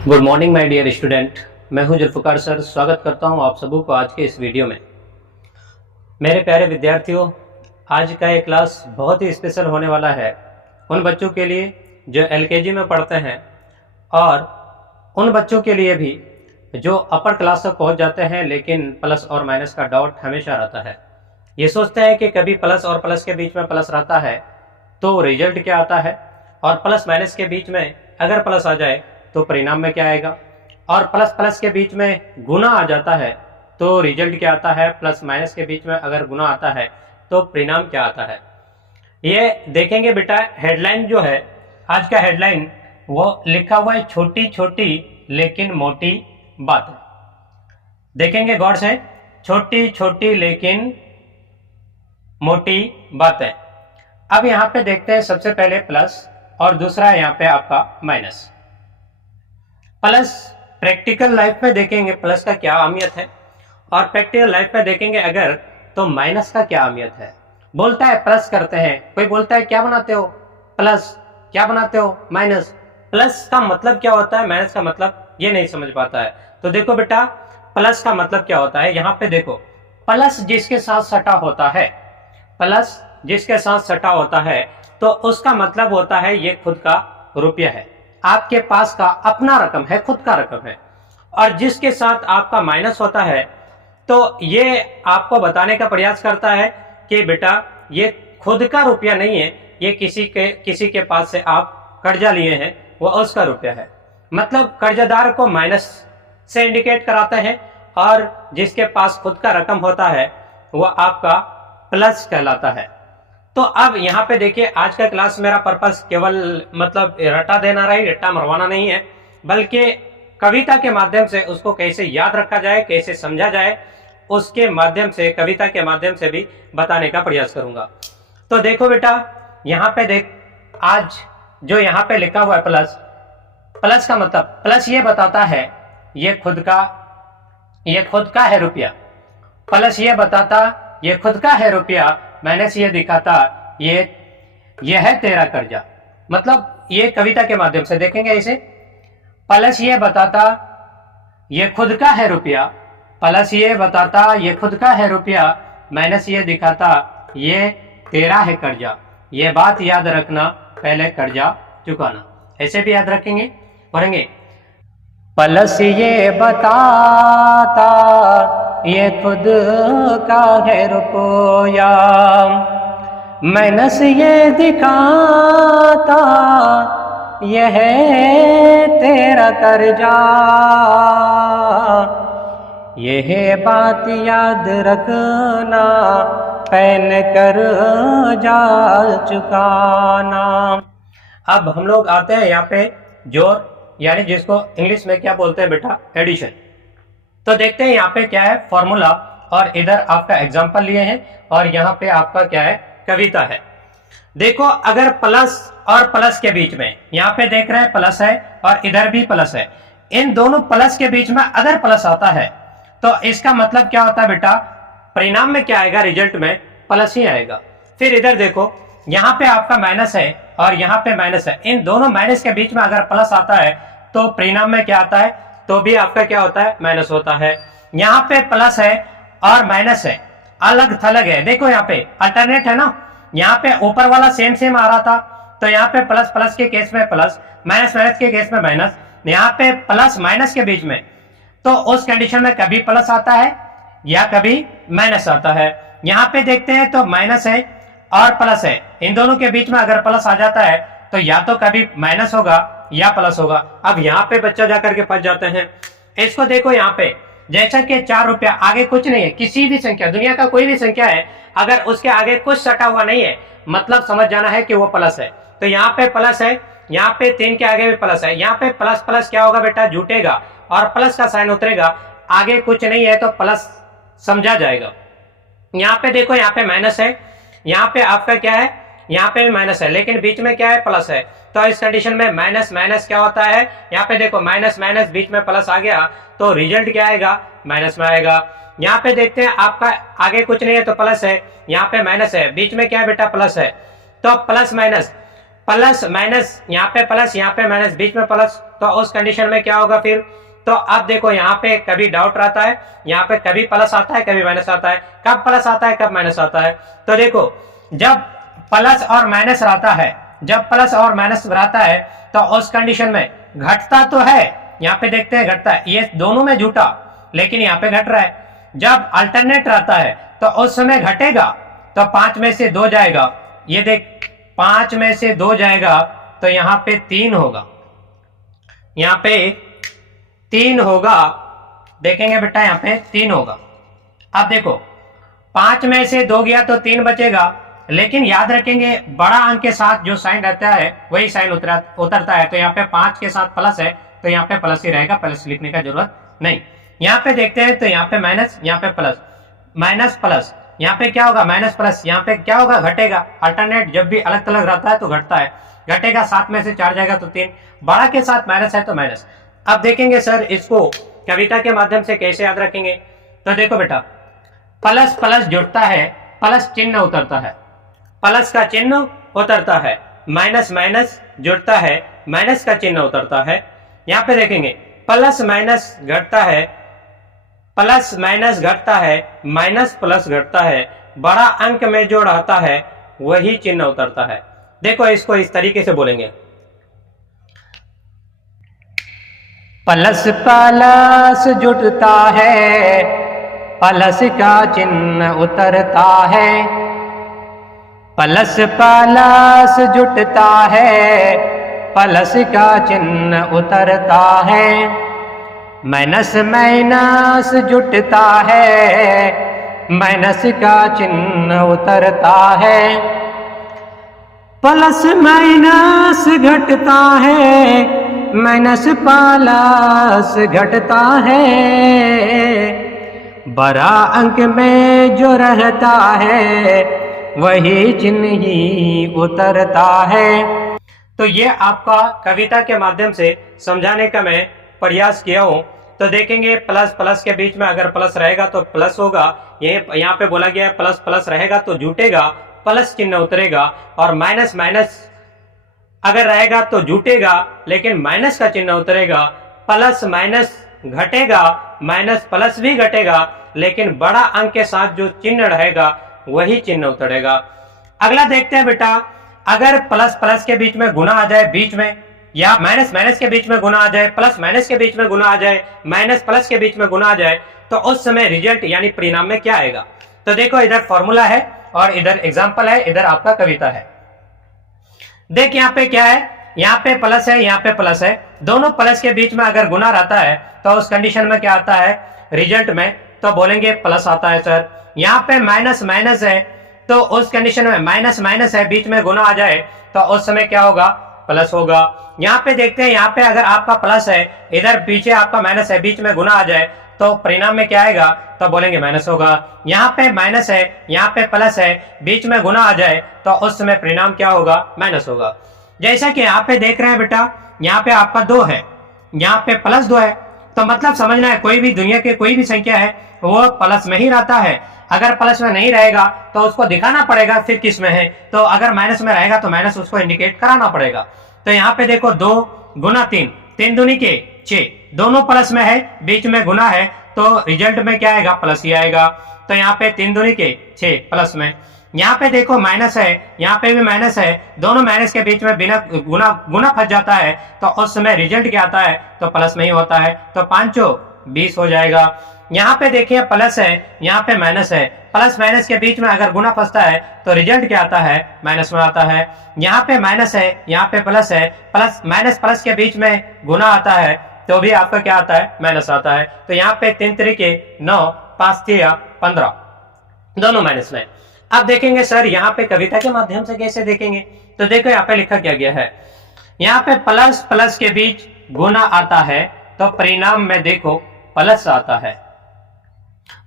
Good morning my dear student. मैं हूं Zulfikar sir. स्वागत करता हूं आप सबों को आज के इस वीडियो में। मेरे प्यारे विद्यार्थियों, आज का ये क्लास बहुत ही स्पेशल होने वाला है उन बच्चों के लिए जो एलकेजी में पढ़ते हैं और उन बच्चों के लिए भी जो अपर क्लास तक पहुंच जाते हैं लेकिन प्लस और माइनस का डाउट हमेशा रहता है। ये सोचते हैं कि कभी प्लस और प्लस के बीच में प्लस रहता है तो रिजल्ट क्या आता है, और प्लस माइनस के बीच में अगर प्लस आ जाए तो परिणाम में क्या आएगा, और प्लस प्लस के बीच में गुना आ जाता है तो रिजल्ट क्या आता है, प्लस माइनस के बीच में अगर गुना आता है तो परिणाम क्या आता है। ये देखेंगे बेटा। हेडलाइन जो है आज का हेडलाइन वो लिखा हुआ है छोटी छोटी लेकिन मोटी बातें। देखेंगे गौर से, छोटी छोटी लेकिन मोटी बातें। अब यहां पे देखते हैं सबसे पहले प्लस और दूसरा यहां पे आपका माइनस। प्लस प्रैक्टिकल लाइफ में देखेंगे प्लस का क्या अहमियत है, और प्रैक्टिकल लाइफ में देखेंगे अगर तो माइनस का क्या अहमियत है। बोलता है प्लस करते हैं, कोई बोलता है क्या बनाते हो प्लस, क्या बनाते हो माइनस। प्लस का मतलब क्या होता है, माइनस का मतलब ये नहीं समझ पाता है। तो देखो बेटा, प्लस का मतलब क्या होता है, यहां पे देखो प्लस जिसके साथ सटा होता है, प्लस जिसके साथ सटा होता है तो उसका मतलब होता है ये खुद का रुपया है, आपके पास का अपना रकम है, खुद का रकम है। और जिसके साथ आपका माइनस होता है तो ये आपको बताने का प्रयास करता है कि बेटा ये खुद का रुपया नहीं है, ये किसी के पास से आप कर्जा लिए हैं, वो उसका रुपया है। मतलब कर्जदार को माइनस से इंडिकेट कराते हैं और जिसके पास खुद का रकम होता है वो आपका प्लस कहलाता है। तो अब यहाँ पे देखिए, आज का क्लास मेरा पर्पस केवल मतलब रटा देना रही, रट्टा मरवाना नहीं है, बल्कि कविता के माध्यम से उसको कैसे याद रखा जाए, कैसे समझा जाए, उसके माध्यम से, कविता के माध्यम से भी बताने का प्रयास करूंगा। तो देखो बेटा, यहाँ पे देख, आज जो यहाँ पे लिखा हुआ है प्लस, प्लस का मतलब, प्लस ये बताता है ये खुद का है रुपया। प्लस ये बताता ये खुद का है रुपया, माइनस ये दिखाता ये है तेरा कर्जा। मतलब ये कविता के माध्यम से देखेंगे इसे। प्लस ये बताता ये खुद का है रुपया, प्लस ये बताता ये खुद का है रुपया, माइनस ये दिखाता ये तेरा है कर्जा। ये बात याद रखना, पहले कर्जा चुकाना। ऐसे भी याद रखेंगे, पढ़ेंगे। प्लस ये बताता ये खुद का है रुपया, माइनस ये दिखाता ये है तेरा कर्जा। ये है बात याद रखना, पैन कर जा चुकाना। अब हम लोग आते हैं यहाँ पे जोड़, यानी जिसको इंग्लिश में क्या बोलते हैं बेटा, एडिशन। तो देखते हैं यहाँ पे क्या है फॉर्मूला, और इधर आपका एग्जांपल लिए हैं और यहाँ पे आपका क्या है कविता है। देखो, अगर प्लस और प्लस के बीच में, यहाँ पे देख रहे हैं प्लस है और इधर भी प्लस है, इन दोनों प्लस के बीच में अगर प्लस आता है तो इसका मतलब क्या होता है बेटा, परिणाम में क्या आएगा, रिजल्ट में प्लस ही आएगा। फिर इधर देखो, यहाँ पे आपका माइनस है और यहाँ पे माइनस है, इन दोनों माइनस के बीच में अगर प्लस आता है तो परिणाम में क्या आता है, तो भी आपका क्या होता है, माइनस होता है। यहाँ पे प्लस है और माइनस है, अलग थलग है। देखो यहाँ पे अल्टरनेट है ना, यहाँ पे ऊपर वाला सेम सेम आ रहा था तो यहाँ पे प्लस प्लस के केस में प्लस, माइनस माइनस के केस में माइनस, यहाँ पे प्लस माइनस के बीच में, तो उस कंडीशन में कभी प्लस आता है या कभी माइनस आता है। यहाँ पे देखते हैं तो माइनस है और प्लस है, इन दोनों के बीच में अगर प्लस आ जाता है तो या तो कभी माइनस होगा या प्लस होगा। अब यहाँ पे बच्चा जाकर के फंस जाते हैं। इसको देखो, यहाँ पे जैसा कि 4 रुपया, आगे कुछ नहीं है, किसी भी संख्या, दुनिया का कोई भी संख्या है, अगर उसके आगे कुछ सटा हुआ नहीं है मतलब समझ जाना है कि वो प्लस है। तो यहाँ पे प्लस है, यहाँ पे 3 के आगे भी प्लस है, यहाँ पे प्लस प्लस क्या होगा बेटा, जुटेगा और प्लस का साइन उतरेगा, आगे कुछ नहीं है तो प्लस समझा जाएगा। यहाँ पे देखो, यहाँ पे माइनस है, यहाँ पे आपका क्या है, यहाँ पे भी माइनस है, लेकिन बीच में क्या है, प्लस है। तो इस कंडीशन में माइनस माइनस क्या होता है, यहाँ पे देखो माइनस माइनस बीच में प्लस आ गया तो रिजल्ट क्या आएगा, माइनस में आएगा। यहाँ पे देखते हैं आपका आगे कुछ नहीं है तो प्लस है, यहाँ पे माइनस है, बीच में क्या है बेटा, प्लस है। तो प्लस माइनस प्लस माइनस, यहाँ पे प्लस यहाँ पे माइनस, बीच में प्लस, तो उस कंडीशन में क्या होगा फिर? तो अब देखो यहाँ पे कभी डाउट रहता है, यहाँ पे कभी प्लस आता है कभी माइनस आता है, कब प्लस आता है कब माइनस आता है। तो देखो जब प्लस और माइनस रहता है, जब प्लस और माइनस रहता है तो उस कंडीशन में घटता तो है, यहाँ पे देखते हैं घटता है, ये दोनों में झूठा, लेकिन यहाँ पे घट रहा है। जब अल्टरनेट रहता है तो उस समय घटेगा, तो 5 में से 2 जाएगा, ये देख 5 में से 2 जाएगा तो यहाँ पे 3 होगा, यहाँ पे 3 होगा, देखेंगे बेटा यहाँ पे 3 होगा। अब देखो 5 में से 2 गया तो 3 बचेगा, लेकिन याद रखेंगे बड़ा अंक के साथ जो साइन रहता है वही साइन उतरता है, तो यहाँ पे 5 के साथ प्लस है तो यहाँ पे प्लस ही रहेगा, प्लस लिखने का जरूरत नहीं। यहाँ पे देखते हैं तो यहाँ पे माइनस, यहाँ पे प्लस, माइनस प्लस, यहाँ पे क्या होगा माइनस प्लस, यहाँ पे क्या होगा घटेगा। अल्टरनेट जब भी अलग अलग रहता है तो घटता है, घटेगा, 7 में से 4 जाएगा तो 3, बड़ा के साथ माइनस है तो माइनस। अब देखेंगे सर इसको कविता के माध्यम से कैसे याद रखेंगे। तो देखो बेटा प्लस प्लस जुड़ता है, प्लस चिन्ह उतरता है, प्लस का चिन्ह उतरता है, माइनस माइनस जुड़ता है, माइनस का चिन्ह उतरता है। यहाँ पे देखेंगे प्लस माइनस घटता है, प्लस माइनस घटता है, माइनस प्लस घटता है, बड़ा अंक में जो रहता है वही चिन्ह उतरता है। देखो इसको इस तरीके से बोलेंगे, प्लस प्लस जुटता है, प्लस का चिन्ह उतरता है, प्लस प्लस जुटता है, प्लस का चिन्ह उतरता है, माइनस माइनस जुटता है, माइनस का चिन्ह उतरता है, प्लस माइनस घटता है, माइनस प्लस घटता है, बड़ा अंक में जो रहता है वही चिन्ह ही उतरता है। तो ये आपका कविता के माध्यम से समझाने का मैं प्रयास किया हूं। तो देखेंगे प्लस प्लस के बीच में अगर प्लस रहेगा तो प्लस होगा, ये यहाँ पे बोला गया है प्लस प्लस रहेगा तो जुटेगा, प्लस चिन्ह उतरेगा, और माइनस माइनस अगर रहेगा तो जुटेगा लेकिन माइनस का चिन्ह उतरेगा, प्लस माइनस घटेगा, माइनस प्लस भी घटेगा, लेकिन बड़ा अंक के साथ जो चिन्ह रहेगा वही चिन्ह उतरेगा। अगला देखते हैं बेटा, अगर प्लस प्लस के बीच में गुना आ जाए बीच में, या माइनस माइनस के बीच में गुना आ जाए, प्लस माइनस के बीच में गुना आ जाए, माइनस प्लस के बीच में गुना आ जाए, तो उस समय रिजल्ट यानी परिणाम में क्या आएगा। तो देखो इधर फॉर्मूला है और इधर एग्जाम्पल है, इधर आपका कविता है। देख यहाँ पे क्या है, यहाँ पे प्लस है, यहाँ पे प्लस है, दोनों प्लस के बीच में अगर गुना रहता है तो उस कंडीशन में क्या आता है रिजल्ट में, तो बोलेंगे प्लस आता है सर। यहाँ पे माइनस माइनस है तो उस कंडीशन में माइनस माइनस है, बीच में गुना आ जाए तो उस समय क्या होगा प्लस होगा। यहाँ पे देखते हैं, यहाँ पे अगर आपका प्लस है, इधर पीछे आपका माइनस है, बीच में गुना आ जाए तो परिणाम में क्या आएगा, तो बोलेंगे माइनस होगा। यहाँ पे माइनस है, यहाँ पे प्लस है, बीच में गुना आ जाए तो उस समय परिणाम क्या होगा, माइनस होगा। जैसा कि यहाँ पे देख रहे हैं बेटा, यहाँ पे आपका 2 है, यहाँ पे प्लस 2 है, तो मतलब समझना है कोई भी दुनिया के कोई भी संख्या है वो प्लस में ही रहता है। अगर प्लस में नहीं रहेगा तो उसको दिखाना पड़ेगा फिर किस में है, तो अगर माइनस में रहेगा तो माइनस उसको इंडिकेट कराना पड़ेगा। तो यहाँ पे देखो 2 गुना 3, 3 दूनी के 6, दोनों प्लस में है, बीच में गुना है, तो रिजल्ट में क्या आएगा प्लस ही आएगा। तो यहाँ पे 3 दूनी के 6 प्लस में, यहाँ पे देखो माइनस है, यहाँ पे भी माइनस है, दोनों माइनस के बीच में बिना गुना फंस जाता है तो उस समय रिजल्ट क्या आता है, तो प्लस में ही होता है। तो 5 20 हो जाएगा। यहाँ पे देखिए प्लस है, यहाँ पे माइनस है, प्लस माइनस के बीच में अगर गुना फंसता है तो रिजल्ट क्या आता है, माइनस में आता है। यहाँ पे माइनस है, यहाँ पे प्लस है, प्लस माइनस प्लस के बीच में गुना आता है तो भी आपका क्या आता है, माइनस आता है। तो यहाँ पे 3 तरीके 9, 5 3 15, दोनों माइनस में। अब देखेंगे सर यहाँ पे कविता के माध्यम से कैसे देखेंगे। तो देखो यहाँ पे लिखा क्या गया है, यहाँ पे प्लस प्लस के बीच गुना आता है तो परिणाम में देखो प्लस आता है,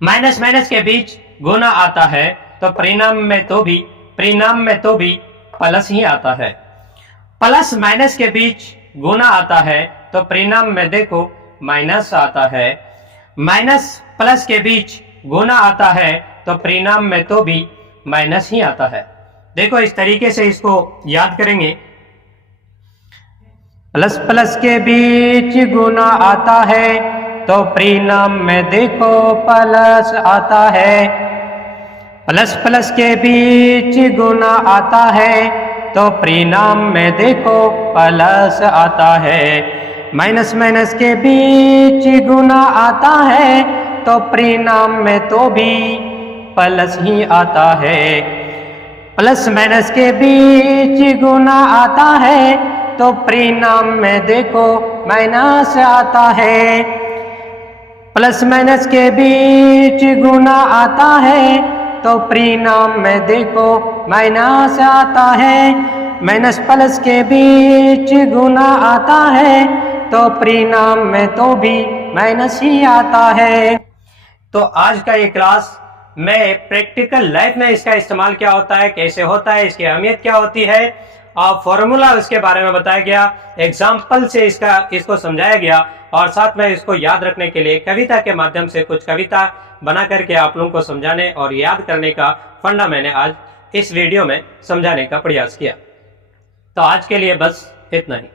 माइनस माइनस के बीच गुना आता है तो परिणाम में तो भी प्लस ही आता है। प्लस माइनस के बीच गुना आता है तो परिणाम में देखो माइनस आता है, माइनस प्लस के बीच गुना आता है तो परिणाम में तो भी माइनस ही आता है। देखो इस तरीके से इसको याद करेंगे प्लस प्लस के बीच गुना आता है तो परिणाम में देखो प्लस आता है। प्लस प्लस के बीच गुना आता है तो परिणाम में देखो प्लस आता है। माइनस माइनस के बीच गुना आता है तो परिणाम में तो भी प्लस ही आता है। प्लस माइनस के बीच गुना आता है तो परिणाम में देखो माइनस आता है। प्लस माइनस के बीच गुना आता है तो परिणाम में देखो माइनस आता है। माइनस प्लस के बीच गुना आता है तो परिणाम में तो भी माइनस ही आता है। तो आज का ये क्लास मैं प्रैक्टिकल लाइफ में इसका इस्तेमाल क्या होता है, कैसे होता है, इसकी अहमियत क्या होती है और फॉर्मूला उसके बारे में बताया गया, एग्जाम्पल से इसको समझाया गया और साथ में इसको याद रखने के लिए कविता के माध्यम से कुछ कविता बना करके आप लोगों को समझाने और याद करने का फंडा मैंने आज इस वीडियो में समझाने का प्रयास किया। तो आज के लिए बस इतना ही।